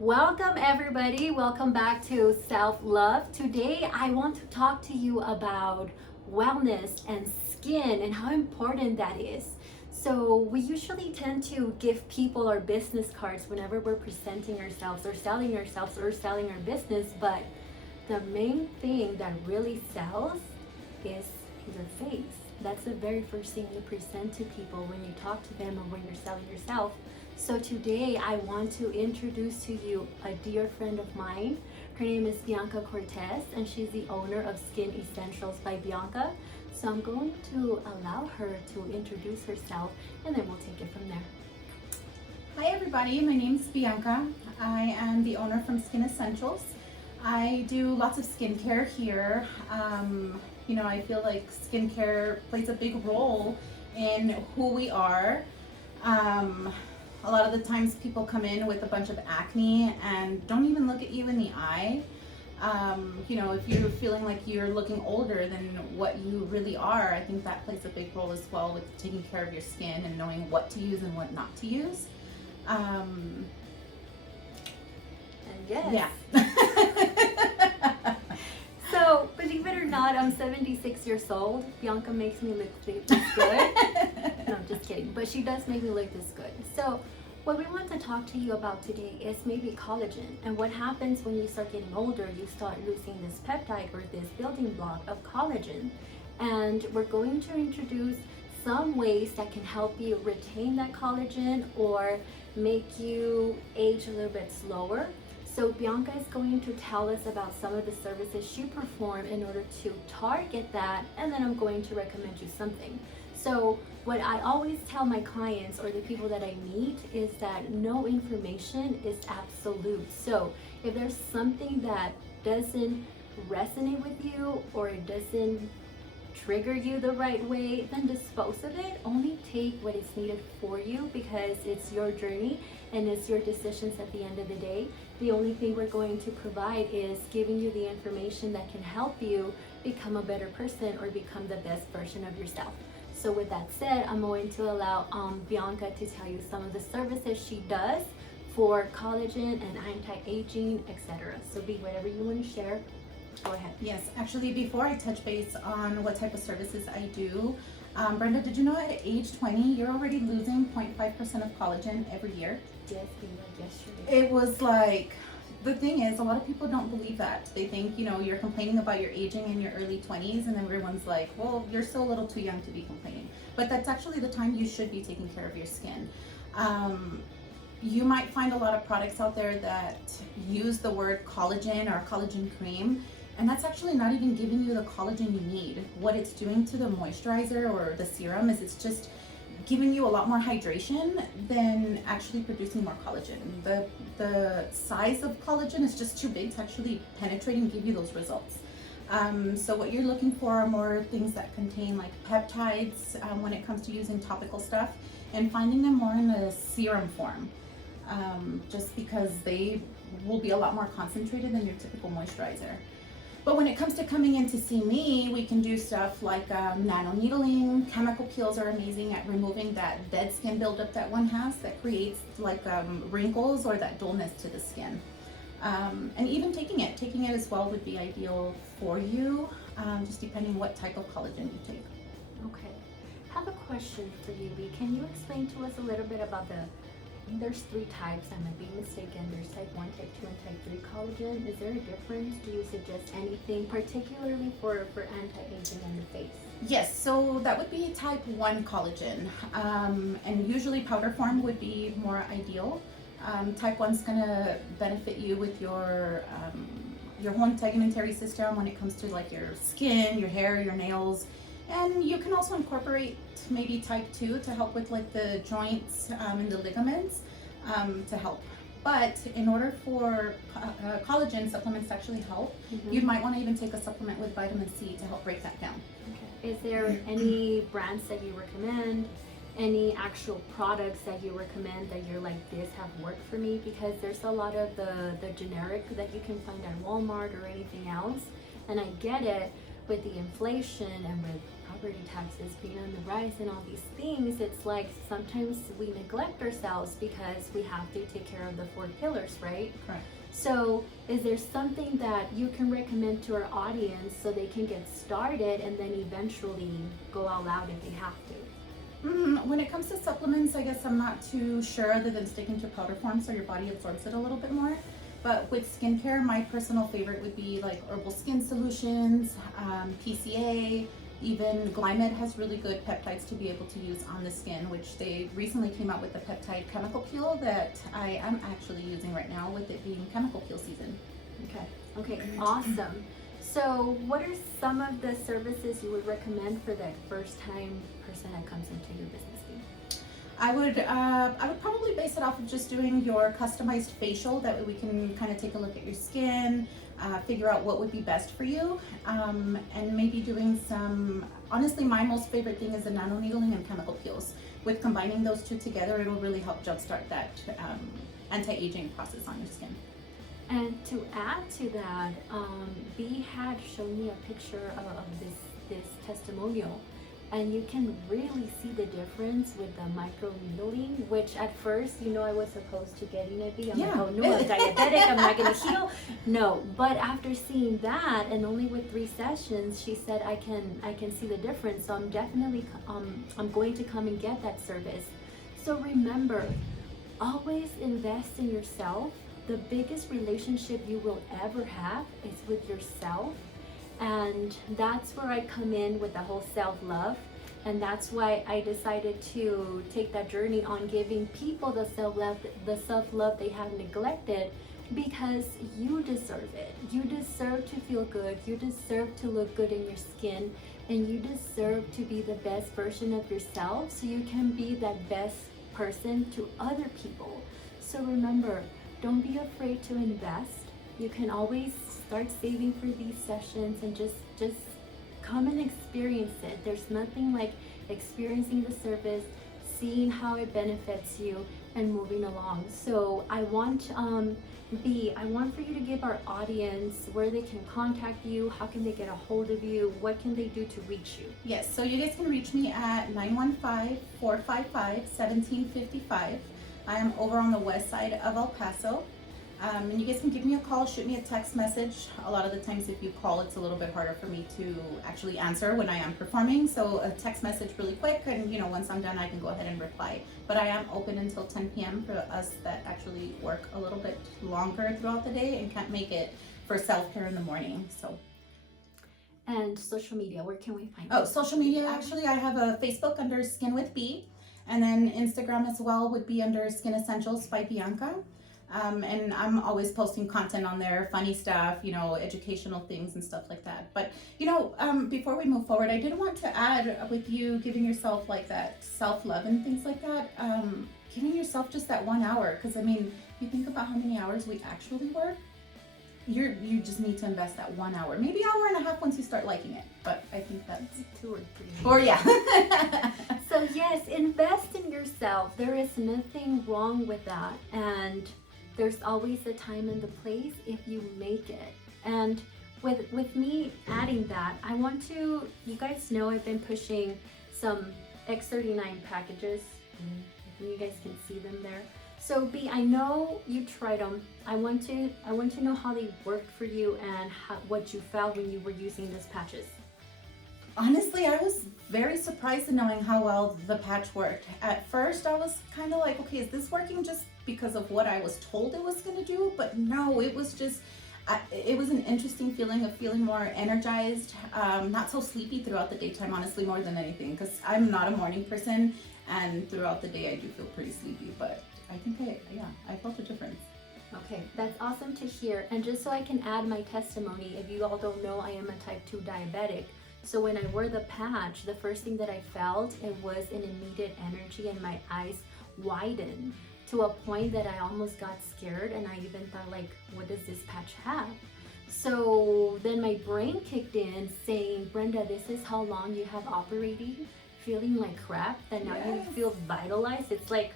Welcome everybody, welcome back to Self-Love. Today I want to talk to you about wellness and skin and how important that is. So we usually tend to give people our business cards whenever we're presenting ourselves or selling our business, but the main thing that really sells is your face. That's the very first thing you present to people when you talk to them or when you're selling yourself. So today I want to introduce to you a dear friend of mine. Her name is Bianca Cortez and she's the owner of Skin Essentials by Bianca. So I'm going to allow her to introduce herself and then we'll take it from there. Hi everybody, my name is Bianca. I am the owner from Skin Essentials. I do lots of skincare here. I feel like skincare plays a big role in who we are. A lot of the times people come in with a bunch of acne and don't even look at you in the eye. If you're feeling like you're looking older than what you really are, I think that plays a big role as well with taking care of your skin and knowing what to use and what not to use. And yes. Yeah. So, believe it or not, I'm 76 years old. Bianca makes me look this good. No, I'm just kidding. But she does make me look this good. So, what we want to talk to you about today is maybe collagen. And what happens when you start getting older, you start losing this peptide or this building block of collagen. And we're going to introduce some ways that can help you retain that collagen or make you age a little bit slower. So Bianca is going to tell us about some of the services she performs in order to target that, and then I'm going to recommend you something. So what I always tell my clients or the people that I meet is that no information is absolute. So if there's something that doesn't resonate with you or it doesn't trigger you the right way, then dispose of it. Only take what is needed for you because it's your journey and it's your decisions at the end of the day. The only thing we're going to provide is giving you the information that can help you become a better person or become the best version of yourself. So with that said, I'm going to allow Bianca to tell you some of the services she does for collagen and anti-aging, etc. So be whatever you want to share. Go ahead. Yes, actually, before I touch base on what type of services I do, Brenda, did you know at age 20, you're already losing 0.5% of collagen every year? Yes, yesterday. It was like, the thing is, a lot of people don't believe that. They think, you're complaining about your aging in your early 20s, and everyone's like, well, you're still a little too young to be complaining. But that's actually the time you should be taking care of your skin. You might find a lot of products out there that use the word collagen or collagen cream, and that's actually not even giving you the collagen you need. What it's doing to the moisturizer or the serum is it's just giving you a lot more hydration than actually producing more collagen. The size of collagen is just too big to actually penetrate and give you those results. So what you're looking for are more things that contain like peptides when it comes to using topical stuff, and finding them more in a serum form. Just because they will be a lot more concentrated than your typical moisturizer. But when it comes to coming in to see me, we can do stuff like nano needling. Chemical peels are amazing at removing that dead skin buildup that one has that creates like wrinkles or that dullness to the skin. And even taking it as well would be ideal for you, just depending what type of collagen you take. Okay. I have a question for you, B. Can you explain to us a little bit about there's 3 types, I might be mistaken. There's type 1, type 2, and type 3 collagen. Is there a difference? Do you suggest anything, particularly for anti-aging on the face? Yes, so that would be type 1 collagen. And usually powder form would be more ideal. Type 1's gonna benefit you with your whole integumentary system when it comes to like your skin, your hair, your nails. And you can also incorporate maybe type 2 to help with like the joints and the ligaments to help. But in order for collagen supplements to actually help, you might want to even take a supplement with vitamin C to help break that down. Okay. Is there any brands that you recommend? Any actual products that you recommend that you're like, this have worked for me? Because there's a lot of the generic that you can find at Walmart or anything else. And I get it with the inflation and with property taxes being on the rise and all these things, it's like sometimes we neglect ourselves because we have to take care of the 4 pillars, right? Correct. So is there something that you can recommend to our audience so they can get started and then eventually go all out if they have to? When it comes to supplements, I guess I'm not too sure other than sticking to powder form so your body absorbs it a little bit more. But with skincare, my personal favorite would be like herbal skin solutions, PCA, even Glymed has really good peptides to be able to use on the skin, which they recently came out with the peptide chemical peel that I am actually using right now with it being chemical peel season. Okay, awesome. So what are some of the services you would recommend for that first time person that comes into your business? I would probably base it off of just doing your customized facial. That way we can kind of take a look at your skin, figure out what would be best for you, and maybe doing some, honestly my most favorite thing is the nano needling and chemical peels. With combining those two together, it'll really help jumpstart that anti-aging process on your skin. And to add to that, B had shown me a picture of this testimonial, and you can really see the difference with the micro needling, which at first, I was opposed to getting it. I'm like, oh no, I'm diabetic, I'm not gonna heal. No, but after seeing that, and only with 3 sessions, she said I can see the difference. So I'm definitely I'm going to come and get that service. So remember, always invest in yourself. The biggest relationship you will ever have is with yourself. And that's where I come in with the whole self-love. And that's why I decided to take that journey on giving people the self-love they have neglected, because you deserve it. You deserve to feel good. You deserve to look good in your skin. And you deserve to be the best version of yourself so you can be that best person to other people. So remember, don't be afraid to invest. You can always start saving for these sessions and just come and experience it. There's nothing like experiencing the service, seeing how it benefits you, and moving along. So I want for you to give our audience where they can contact you, how can they get a hold of you, what can they do to reach you? Yes, so you guys can reach me at 915-455-1755. I am over on the west side of El Paso. And you guys can give me a call, shoot me a text message. A lot of the times if you call, it's a little bit harder for me to actually answer when I am performing. So a text message really quick, and once I'm done, I can go ahead and reply. But I am open until 10 p.m. for us that actually work a little bit longer throughout the day and can't make it for self-care in the morning. So. And social media, where can we find you? Oh, social media, actually I have a Facebook under Skin with B, and then Instagram as well would be under Skin Essentials by Bianca. And I'm always posting content on there, funny stuff, educational things and stuff like that. But, before we move forward, I did want to add, with you giving yourself like that self-love and things like that, giving yourself just that 1 hour. Because, you think about how many hours we actually work, you just need to invest that 1 hour, maybe hour and a half once you start liking it. But I think that's 2 or 3. Or yeah. So yes, invest in yourself. There is nothing wrong with that. And there's always a time and the place if you make it. And with me adding that, I want to, you guys know I've been pushing some X39 packages. You guys can see them there. So B, I know you tried them. I want to know how they worked for you and what you felt when you were using these patches. Honestly, I was very surprised in knowing how well the patch worked. At first, I was kind of like, okay, is this working just because of what I was told it was going to do? But no, it was just, it was an interesting feeling of feeling more energized, not so sleepy throughout the daytime, honestly, more than anything, because I'm not a morning person, and throughout the day I do feel pretty sleepy, but I think I felt a difference. Okay, that's awesome to hear. And just so I can add my testimony, if you all don't know, I am a type 2 diabetic. So when I wore the patch, the first thing that I felt, it was an immediate energy, and my eyes widened to a point that I almost got scared, and I even thought, like, what does this patch have? So then my brain kicked in saying, Brenda, this is how long you have operating, feeling like crap, that now you feel vitalized. It's like,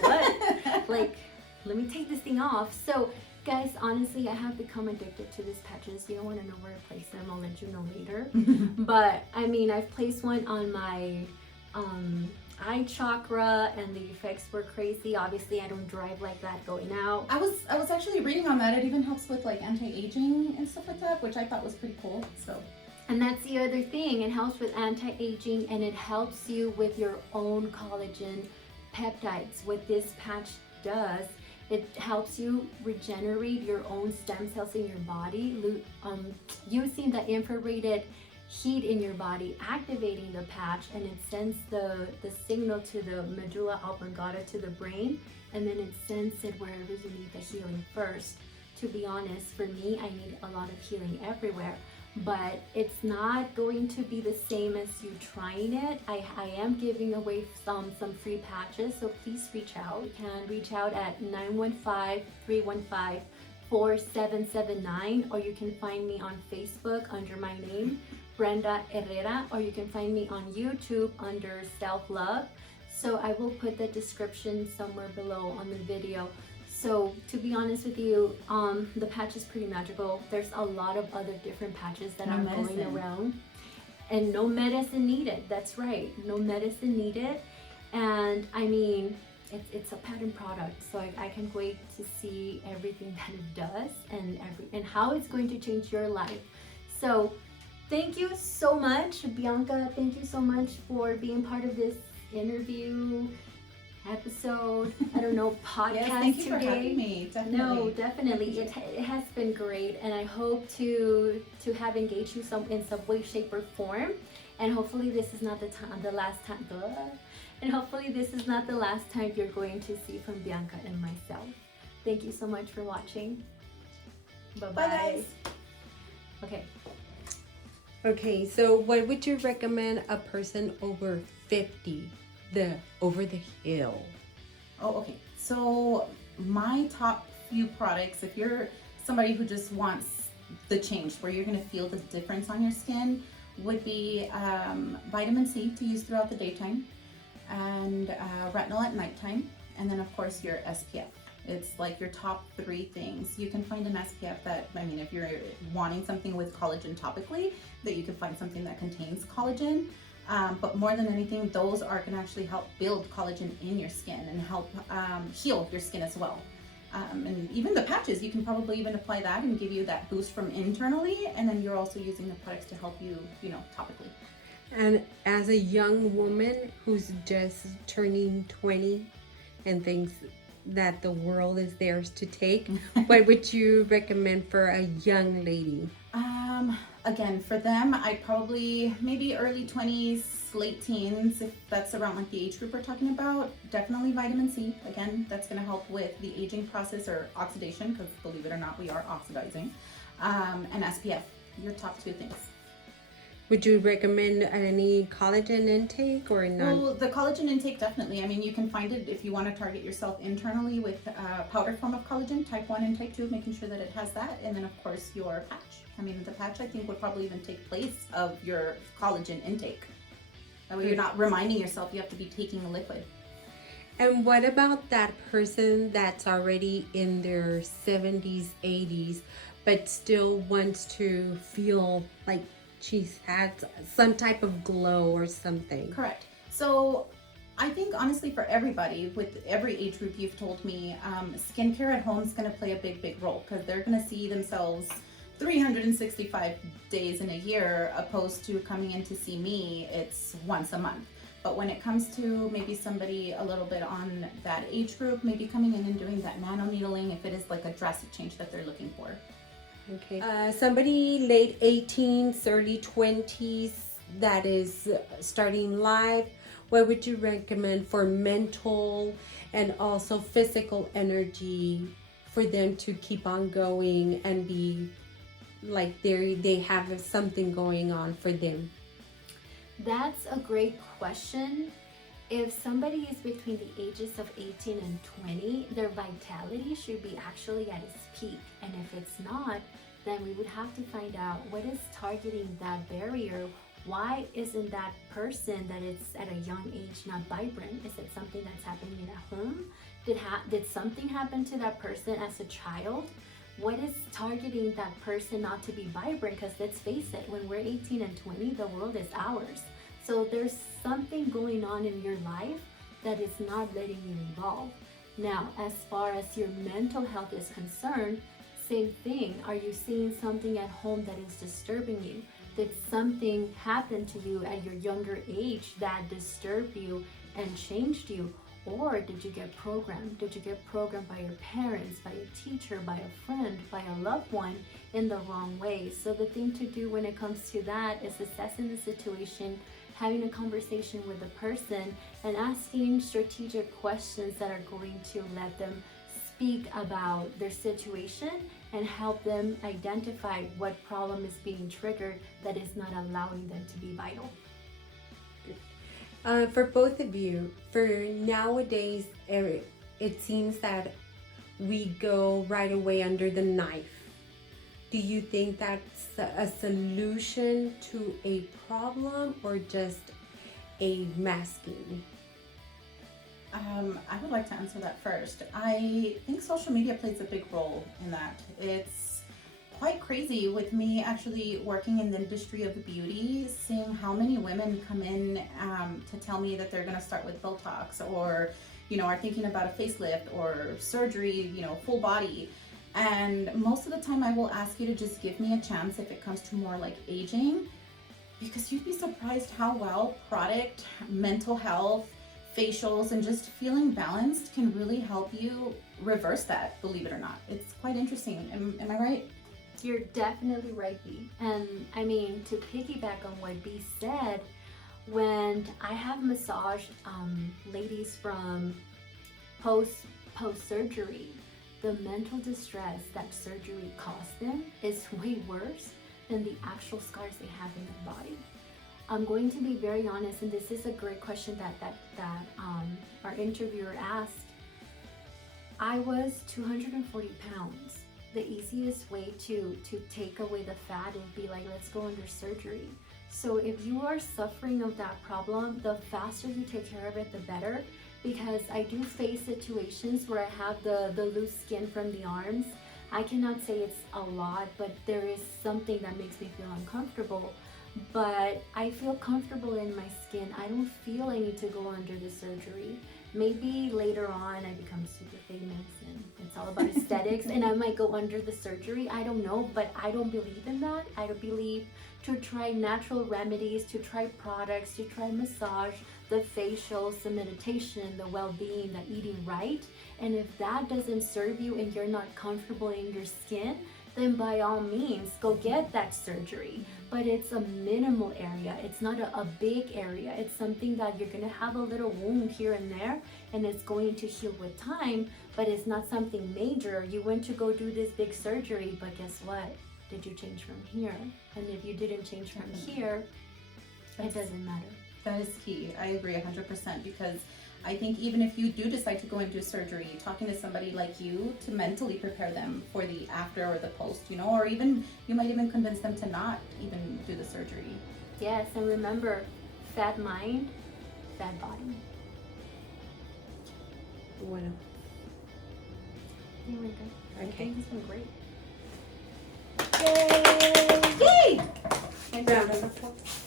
what? Like, let me take this thing off. So Guys, honestly, I have become addicted to these patches. You don't want to know where to place them. I'll let you know later. But I mean, I've placed one on my eye chakra, and the effects were crazy. Obviously, I don't drive like that going out. I was actually reading on that. It even helps with like anti-aging and stuff like that, which I thought was pretty cool. So. And that's the other thing. It helps with anti-aging, and it helps you with your own collagen peptides. What this patch does, it helps you regenerate your own stem cells in your body, using the infrared heat in your body, activating the patch, and it sends the signal to the medulla oblongata, to the brain, and then it sends it wherever you need the healing first. To be honest, for me, I need a lot of healing everywhere, but it's not going to be the same as you trying it. I am giving away some free patches, so please reach out. You can reach out at 915-315-4779, or you can find me on Facebook under my name, Brenda Herrera, or you can find me on YouTube under Self Love. So I will put the description somewhere below on the video. So to be honest with you, the patch is pretty magical. There's a lot of other different patches that are going around, and no medicine needed. That's right, no medicine needed. And I mean, it's a patent product, so I can wait to see everything that it does and how it's going to change your life. So thank you so much, Bianca. Thank you so much for being part of this interview episode, I don't know, podcast Yes, thank you today. for having me. Definitely. No, definitely. It has been great, and I hope to have engaged you in some way, shape, or form. And hopefully this is not the last time. And hopefully this is not the last time you're going to see from Bianca and myself. Thank you so much for watching. Bye-bye. Bye, guys. Okay, so what would you recommend a person over 50, over the hill? Oh, okay. So my top few products, if you're somebody who just wants the change, where you're going to feel the difference on your skin, would be vitamin C to use throughout the daytime, and retinol at nighttime, and then of course your SPF. It's like your top 3 things. You can find an SPF that, I mean, if you're wanting something with collagen topically, that you can find something that contains collagen. But more than anything, those are going to actually help build collagen in your skin and help heal your skin as well. And even the patches, you can probably even apply that and give you that boost from internally, and then you're also using the products to help you, topically. And as a young woman who's just turning 20 and thinks that the world is theirs to take, what would you recommend for a young lady? Again, for them, I'd probably maybe early 20s, late teens, if that's around like the age group we're talking about. Definitely vitamin C. Again, that's going to help with the aging process or oxidation, because believe it or not, we are oxidizing. And SPF, your top 2 things. Would you recommend any collagen intake or not? Well, the collagen intake, definitely. I mean, you can find it if you want to target yourself internally with powder form of collagen, type 1 and type 2, making sure that it has that. And then, of course, your patch. I mean, the patch, I think, would probably even take place of your collagen intake. That way you're not reminding yourself you have to be taking a liquid. And what about that person that's already in their 70s, 80s, but still wants to feel like she's had some type of glow or something? Correct. So I think honestly for everybody, with every age group you've told me, skincare at home is going to play a big role, because they're going to see themselves 365 days in a year, opposed to coming in to see me, it's once a month. But when it comes to maybe somebody a little bit on that age group, maybe coming in and doing that nano needling, if it is like a drastic change that they're looking for. Okay. Somebody late 18s, early 20s that is starting life, what would you recommend for mental and also physical energy for them to keep on going and be like they have something going on for them? That's a great question. If somebody is between the ages of 18 and 20, their vitality should be actually at its peak. And if it's not, then we would have to find out what is targeting that barrier. Why isn't that person that it's at a young age not vibrant? Is it something that's happening at home? Did something happen to that person as a child? What is targeting that person not to be vibrant? Because let's face it, when we're 18 and 20, the world is ours. So there's something going on in your life that is not letting you evolve. Now, as far as your mental health is concerned, same thing. Are you seeing something at home that is disturbing you? Did something happen to you at your younger age that disturbed you and changed you? Or did you get programmed? Did you get programmed by your parents, by a teacher, by a friend, by a loved one in the wrong way? So the thing to do when it comes to that is assessing the situation, having a conversation with the person, and asking strategic questions that are going to let them speak about their situation and help them identify what problem is being triggered that is not allowing them to be vital. For both of you, for nowadays, it seems that we go right away under the knife. Do you think that's a solution to a problem or just a masking? I would like to answer that first. I think social media plays a big role in that. It's quite crazy with me actually working in the industry of beauty, seeing how many women come in to tell me that they're going to start with Botox or, are thinking about a facelift or surgery, full body. And most of the time I will ask you to just give me a chance if it comes to more like aging, because you'd be surprised how well product, mental health, facials, and just feeling balanced can really help you reverse that, believe it or not. It's quite interesting. Am I right? You're definitely right, B. And I mean, to piggyback on what B said, when I have massaged ladies from post-surgery, the mental distress that surgery caused them is way worse than the actual scars they have in their body. I'm going to be very honest, and this is a great question that our interviewer asked. I was 240 pounds. The easiest way to take away the fat would be like, let's go under surgery. So if you are suffering of that problem, the faster you take care of it, the better. Because I do face situations where I have the loose skin from the arms. I cannot say it's a lot, but there is something that makes me feel uncomfortable. But I feel comfortable in my skin. I don't feel I need to go under the surgery. Maybe later on I become super famous and it's all about aesthetics and I might go under the surgery. I don't know, but I don't believe in that. I don't believe to try natural remedies, to try products, to try massage, the facials, the meditation, the well-being, the eating right. And if that doesn't serve you and you're not comfortable in your skin, then by all means, go get that surgery. But it's a minimal area. It's not a big area. It's something that you're gonna have a little wound here and there, and it's going to heal with time, but it's not something major. You went to go do this big surgery, but guess what? Did you change from here? And if you didn't change from here, it doesn't matter. That is key. I agree 100%, because I think even if you do decide to go into surgery, talking to somebody like you to mentally prepare them for the after or the post, or even you might even convince them to not even do the surgery. Yes, and remember, fat mind, fat body. Bueno. There we go. Okay. I think it's been great. Yay! Yay! Round of applause.